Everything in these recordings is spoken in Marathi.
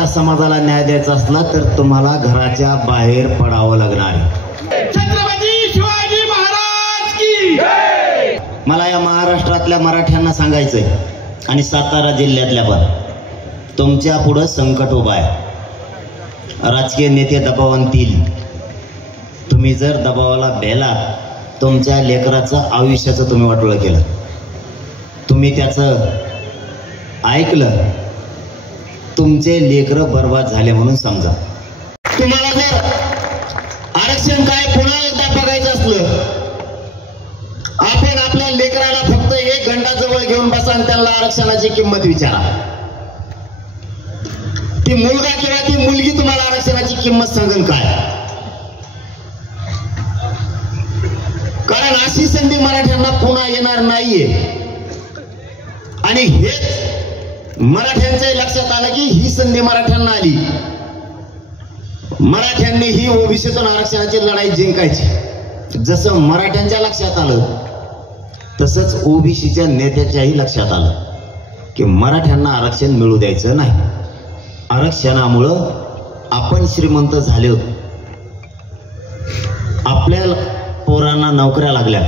मराठा समाजाला न्याय द्यायचा असला तर तुम्हाला घराच्या बाहेर पडावं लागणार आहे। छत्रपती शिवाजी महाराज की जय। मला या महाराष्ट्रातल्या मराठ्यांना सांगायचंय आणि सातारा जिल्ह्यातल्या पण, तुमच्या पुढे संकट उभा आहे। राजकीय नेते दबाव आणतील, तुम्ही जर दबावाला भेलात, तुमच्या लेकराचं आयुष्याचं तुम्ही वाटोळं केलं, तुम्ही त्याचं ऐकलं, तुमचे लेकर बर्बाद झाले म्हणून समजा। तुम्हाला जर आरक्षण काय पुन्हा एकदा बघायचं असलं, आपण आपल्या लेकराला फक्त 1 घंटा जवळ घेऊन बसा आणि त्यांना आरक्षणाची किंमत विचारा। ती मुलगा किंवा ती मुलगी तुम्हाला आरक्षणाची किंमत सांगेल काय? कारण अशी संधी मराठ्यांना पुन्हा येणार नाहीये आणि हेच मराठ्यांच्या लक्षात आलं की ही संधी मराठ्यांना आली। मराठ्यांनी ही ओबीसीतून आरक्षणाची लढाई जिंकायची। जसं मराठ्यांच्या लक्षात आलं तसंच ओबीसीच्या नेत्याच्याही लक्षात आलं की मराठ्यांना आरक्षण मिळू द्यायचं नाही। आरक्षणामुळं आपण श्रीमंत झालो, आपल्या पोरांना नोकऱ्या लागल्या,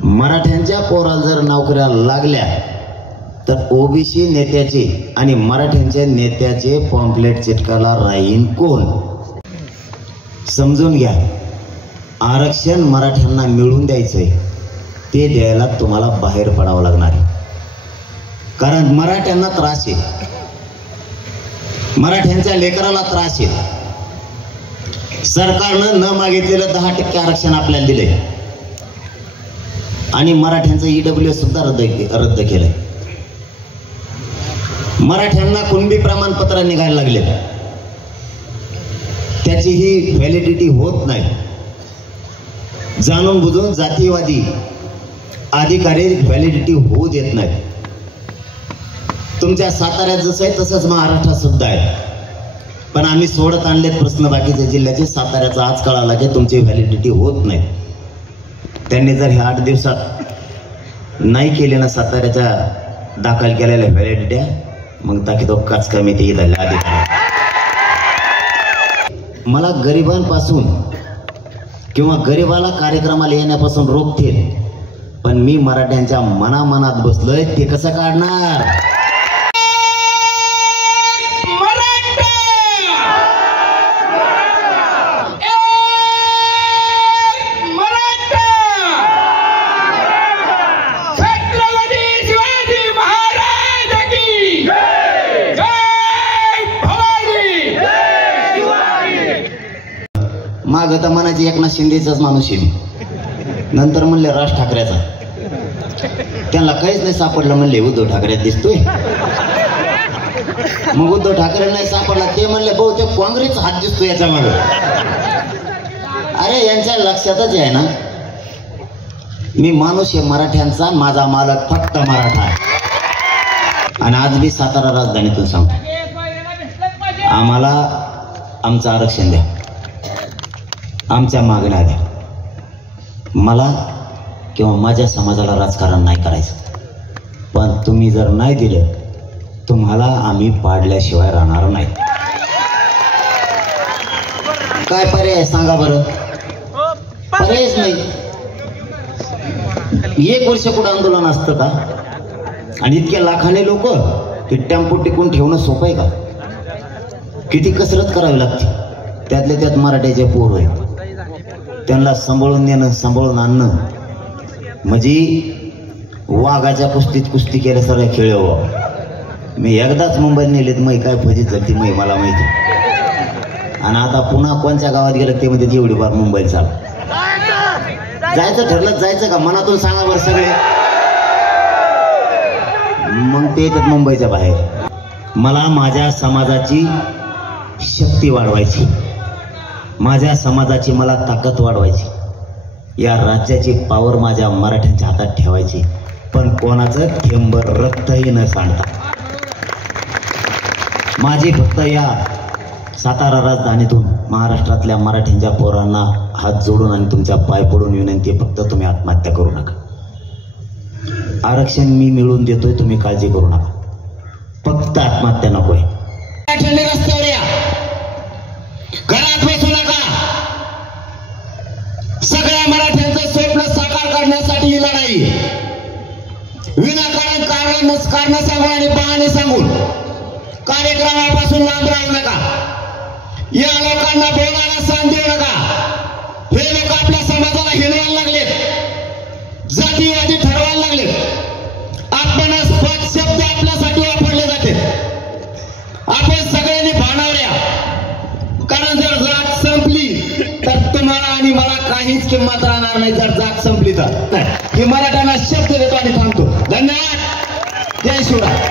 मराठ्यांच्या पोराला जर नोकऱ्या लागल्या तर ओबीसी नेत्याचे आणि मराठ्यांच्या नेत्याचे पॉम्पलेट चिटकाला राहीन कोण? समजून घ्या, आरक्षण मराठ्यांना मिळून द्यायचंय, ते द्यायला तुम्हाला बाहेर पडावं लागणार आहे। कारण मराठ्यांना त्रास आहे, मराठ्यांच्या लेकराला त्रास आहे। सरकारनं न मागितलेलं 10% आरक्षण आपल्याला दिले आणि मराठ्यांचं ईडब्ल्यूएस सुद्धा रद्द केलंय। मराठ्यांना कुणबी प्रमाणपत्र निघायला लागले, त्याची ही व्हॅलिडिटी होत नाही। जाणून बुजून जातीवादी अधिकारी व्हॅलिडिटी होऊ देत नाही। तुमच्या साताऱ्यात जसं आहे तसंच महाराष्ट्रात सुद्धा आहे, पण आम्ही सोडत आणलेत प्रश्न बाकीच्या जिल्ह्याचे। साताऱ्याचा आज कळाला की तुमची व्हॅलिडिटी होत नाही। त्यांनी जर ह्या 8 दिवसात नाही केले ना साताऱ्याच्या दाखल केलेल्या व्हॅलिडिट्या, मग ताकी तो काच कमी ते अधिकारी। मला गरिबांपासून किंवा गरिबाला कार्यक्रमाला येण्यापासून रोखतील, पण मी मराठ्यांच्या मनामनात बसलोय, ते कसं काढणार? माग तर म्हणायची एकनाथ शिंदेचाच माणूस आहे, नंतर म्हणले राज ठाकरेचा, त्यांना काहीच नाही सापडलं, म्हणले उद्धव ठाकरे दिसतोय। मग उद्धव ठाकरे नाही सापडला, ते म्हणले बहुतेक काँग्रेसचा हात दिसतोय याच्या मागे। अरे यांच्या लक्षातच आहे ना, मी माणूस आहे मराठ्यांचा, माझा मालक फक्त मराठा आहे। आणि आज मी सातारा राजधानीतून सांगतो, आम्हाला आमचं आरक्षण द्या, आमच्या मागण्या द्या। मला किंवा माझ्या समाजाला राजकारण नाही करायचं, पण तुम्ही जर नाही दिलं, तुम्हाला आम्ही पाडल्याशिवाय राहणार नाही। काय पर्याय सांगा बरं? पर्यायच नाही। 1 वर्ष कुठं आंदोलन असतं का? आणि इतक्या लाखाने लोक ते टेम्पो टिकून ठेवणं सोपं आहे का? किती कसरत करावी लागते। त्यातले त्यात मराठ्याचे पोर आहे, त्यांना सांभाळून नेणं, सांभाळून आणणं म्हणजे वाघाच्या कुस्तीत कुस्ती केल्यासारखा खेळ हो। मी एकदाच मुंबईत नेलेत, मै काय फजित झाली ती, मै मला माहिती। आणि आता पुन्हा कोणत्या गावात गेलं ते मध्ये एवढी बार मुंबईत चाल जायचं ठरलं, जायचं का? मनातून सांगा बरं सगळे, मग ते येतात मुंबईच्या बाहेर। मला माझ्या समाजाची शक्ती वाढवायची, माझ्या समाजाची मला ताकद वाढवायची, या राज्याची पावर माझ्या मराठ्यांच्या हातात ठेवायची, पण कोणाचं थेंब रक्तही न सांडता। माझी फक्त या सातारा राजधानीतून महाराष्ट्रातल्या मराठ्यांच्या पोरांना हात जोडून आणि तुमच्या पाय पडून विनंती, फक्त तुम्ही आत्महत्या करू नका। आरक्षण मी मिळवून देतोय, तुम्ही काळजी करू नका, फक्त आत्महत्या नकोय। मराठ्यांनी रस्त्यावर या, घरात बसू नका. सगळ्या मराठ्यांचं स्वप्न साकार करण्यासाठी ही लढाई. विनाकारण कारण सांगून आणि बहाणे सांगून कार्यक्रमापासून लांब राहू नका. या लोकांना बोलायला स्थान देऊ नका. हे लोक आपल्या समाजाला हिरवायला लागलेत, जातीवादी ठरवायला लागलेत. आपणच पद शब्द आपल्यासाठी वापरले जाते. आपण सगळ्यांनी भानावल्या, कारण जर जात संपली तर तुम्हाला आणि मला काहीच किंमत राहणार नाही. जर जात संपली तर ही मराठ्यांना शब्द देतो आणि थांबतो. धन्यवाद. जय शिवराय.